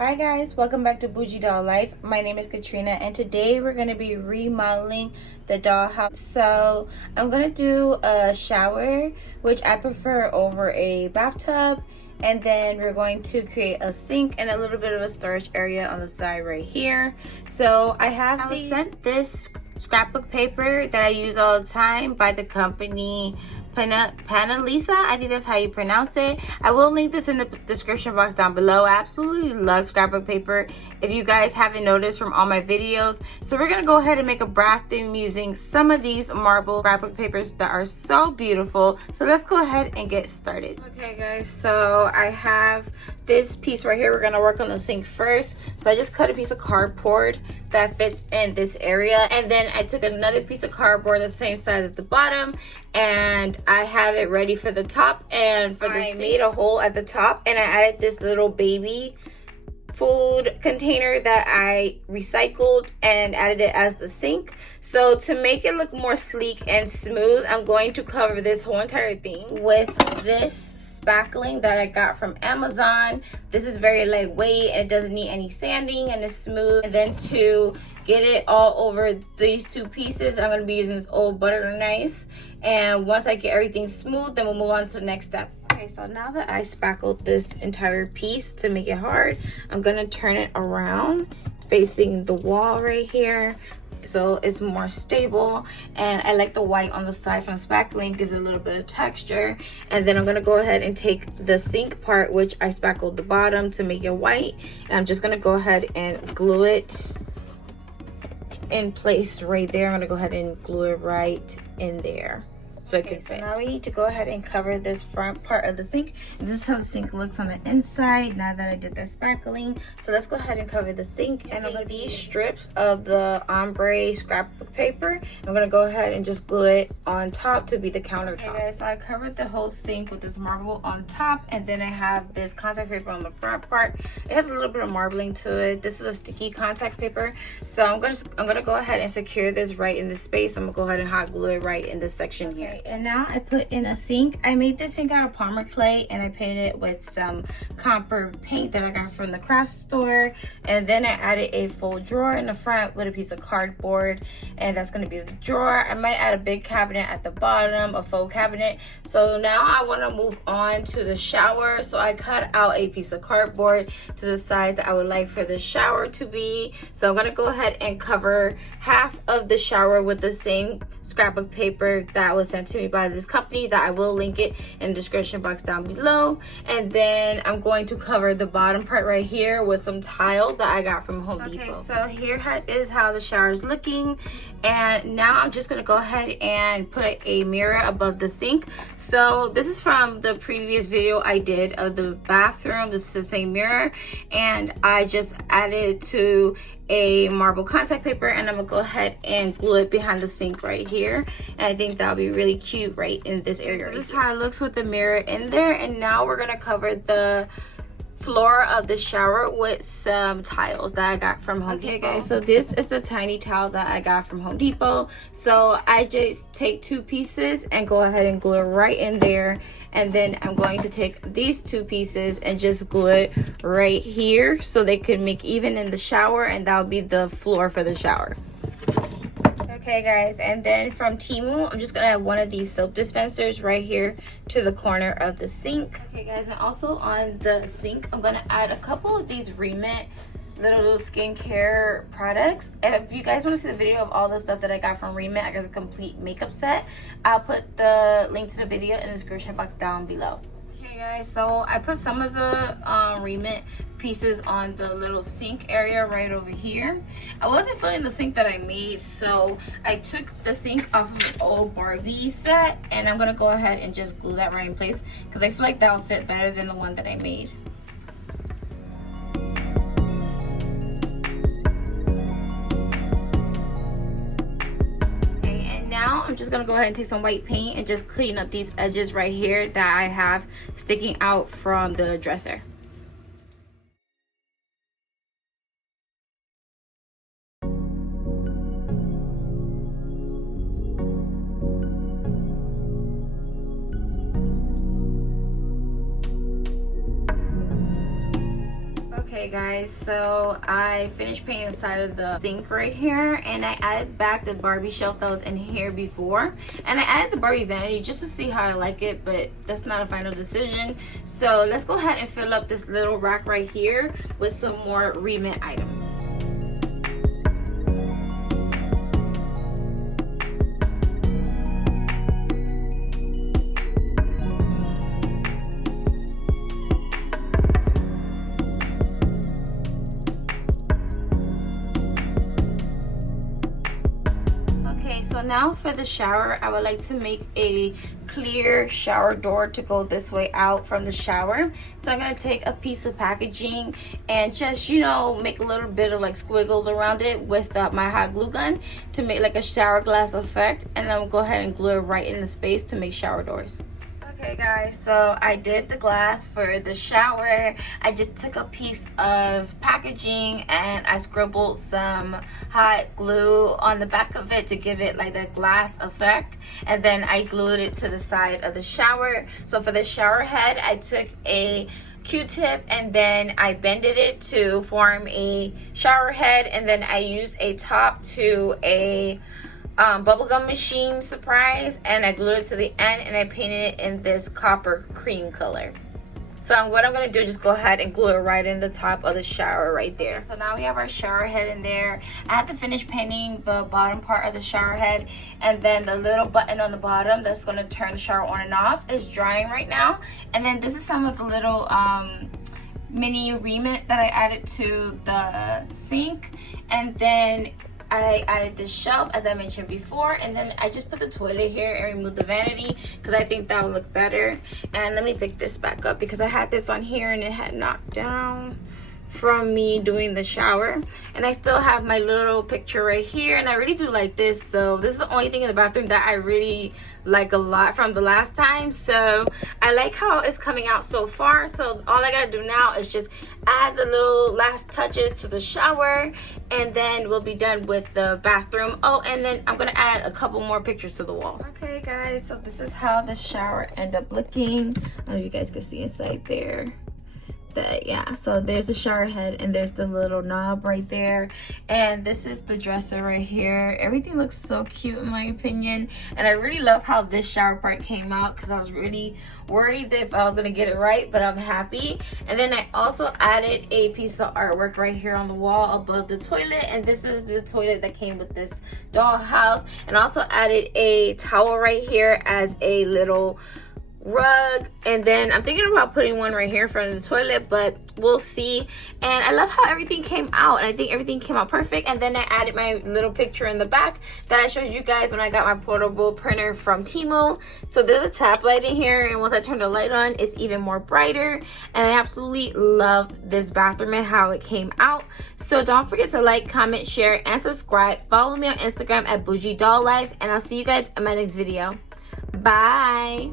Hi guys, welcome back to Bougie Doll Life. My name is Katrina and today we're going to be remodeling the dollhouse. So I'm going to do a shower, which I prefer over a bathtub, and then we're going to create a sink and a little bit of a storage area on the side right here. So I was sent this scrapbook paper that I use all the time by the company Panalisa. I think that's how you pronounce it. I will link this in the description box down below. I absolutely love scrapbook paper, if you guys haven't noticed from all my videos. So we're gonna go ahead and make a bath theme using some of these marble scrapbook papers that are so beautiful. So let's go ahead and get started. Okay guys, so I have this piece right here. We're gonna work on the sink first. So I just cut a piece of cardboard that fits in this area, and then I took another piece of cardboard the same size as the bottom, and I have it ready for the top. And for this, I made a hole at the top and I added this little baby food container that I recycled and added it as the sink. So to make it look more sleek and smooth, I'm going to cover this whole entire thing with this spackling that I got from Amazon. This is very lightweight, it doesn't need any sanding, and it's smooth. And then to get it all over these two pieces, I'm going to be using this old butter knife. And once I get everything smooth, then we'll move on to the next step. Okay, so now that I spackled this entire piece to make it hard, I'm going to turn it around facing the wall right here, so it's more stable. And I like the white on the side from spackling, gives it a little bit of texture. And then I'm going to go ahead and take the sink part, which I spackled the bottom to make it white, and I'm just going to go ahead and glue it in place right there. I'm going to go ahead and glue it right in there so it can fit. So now we need to go ahead and cover this front part of the sink. This is how the sink looks on the inside now that I did that spackling. So let's go ahead and cover the sink. And I'm going to these strips of the ombre scrapbook paper. I'm going to go ahead and just glue it on top to be the countertop. Okay guys, so I covered the whole sink with this marble on top, and then I have this contact paper on the front part. It has a little bit of marbling to it. This is a sticky contact paper. So I'm gonna go ahead and secure this right in this space. I'm gonna go ahead and hot glue it right in this section here. And now I put in a sink. I made this sink out of Palmer clay, and I painted it with some copper paint that I got from the craft store. And then I added a full drawer in the front with a piece of cardboard, and that's going to be the drawer. I might add a big cabinet at the bottom, a faux cabinet. So now I want to move on to the shower. So I cut out a piece of cardboard to the size that I would like for the shower to be. So I'm going to go ahead and cover half of the shower with the same scrapbook paper that was sent to me by this company, that I will link it in the description box down below. And then I'm going to cover the bottom part right here with some tile that I got from Home Depot. Okay, so here is how the shower is looking. And now I'm just going to go ahead and put a mirror above the sink. So this is from the previous video I did of the bathroom. This is the same mirror, and I just added to a marble contact paper, and I'm gonna go ahead and glue it behind the sink right here. And I think that'll be really cute right in this area. So this is how it looks with the mirror in there. And now we're gonna cover the floor of the shower with some tiles that I got from Home Depot. Okay guys, so this is the tiny tile that I got from Home Depot. So I just take two pieces and go ahead and glue it right in there. And then I'm going to take these two pieces and just glue it right here so they can make even in the shower, and that'll be the floor for the shower. Okay guys, and then from Temu, I'm just gonna add one of these soap dispensers right here to the corner of the sink. Okay guys, and also on the sink, I'm gonna add a couple of these Remit little skincare products. If you guys want to see the video of all the stuff that I got from Remit, I got the complete makeup set. I'll put the link to the video in the description box down below. Okay guys, so I put some of the Remit pieces on the little sink area right over here. I wasn't feeling the sink that I made, so I took the sink off of an old Barbie set, and I'm gonna go ahead and just glue that right in place because I feel like that will fit better than the one that I made. Now I'm just gonna go ahead and take some white paint and just clean up these edges right here that I have sticking out from the dresser. Okay guys, so I finished painting the side of the sink right here, and I added back the Barbie shelf that was in here before, and I added the Barbie vanity just to see how I like it, but that's not a final decision. So let's go ahead and fill up this little rack right here with some more remit items. So now for the shower, I would like to make a clear shower door to go this way out from the shower. So I'm going to take a piece of packaging and just, you know, make a little bit of like squiggles around it with my hot glue gun to make like a shower glass effect, and then I'll go ahead and glue it right in the space to make shower doors. Okay guys, so I did the glass for the shower. I just took a piece of packaging and I scribbled some hot glue on the back of it to give it like the glass effect, and then I glued it to the side of the shower. So for the shower head, I took a Q-tip and then I bended it to form a shower head, and then I used a top to a bubblegum machine surprise, and I glued it to the end and I painted it in this copper cream color. So what I'm going to do is just go ahead and glue it right in the top of the shower right there. So now we have our shower head in there. I have to finish painting the bottom part of the shower head, and then the little button on the bottom that's going to turn the shower on and off is drying right now. And then this is some of the little mini remit that I added to the sink, and then I added this shelf as I mentioned before, and then I just put the toilet here and removed the vanity because I think that would look better. And let me pick this back up because I had this on here and it had knocked down from me doing the shower. And I still have my little picture right here, and I really do like this. So this is the only thing in the bathroom that I really like a lot from the last time. So I like how it's coming out so far. So all I gotta do now is just add the little last touches to the shower, and then we'll be done with the bathroom. Oh, and then I'm gonna add a couple more pictures to the walls. Okay guys, so this is how the shower ended up looking. I don't know if you guys can see inside there. Yeah, so there's the shower head and there's the little knob right there, and this is the dresser right here. Everything looks so cute in my opinion, and I really love how this shower part came out because I was really worried if I was gonna get it right, but I'm happy. And then I also added a piece of artwork right here on the wall above the toilet, and this is the toilet that came with this dollhouse, and also added a towel right here as a little rug. And then I'm thinking about putting one right here in front of the toilet, but we'll see. And I love how everything came out, and I think everything came out perfect. And then I added my little picture in the back that I showed you guys when I got my portable printer from Temu. So there's a tap light in here, and once I turn the light on, it's even more brighter. And I absolutely love this bathroom and how it came out. So don't forget to like, comment, share, and subscribe. Follow me on Instagram at Bougie Doll Life, and I'll see you guys in my next video. Bye.